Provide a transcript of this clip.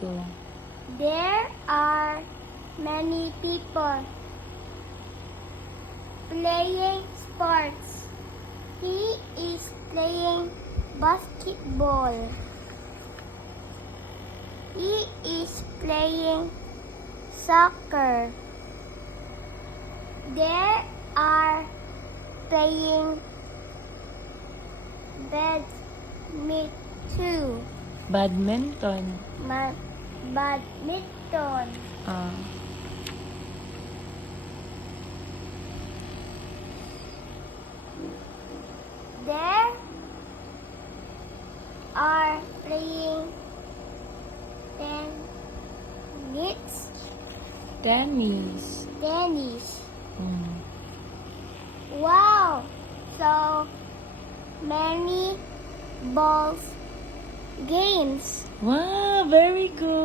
go. There are many people playing sports. He is playing basketball. He is playing soccer. There are playing badminton. Badminton. Badminton. Ah. There are playing Tennis. tennis. Mm. Wow! So many balls games. Wow, very good.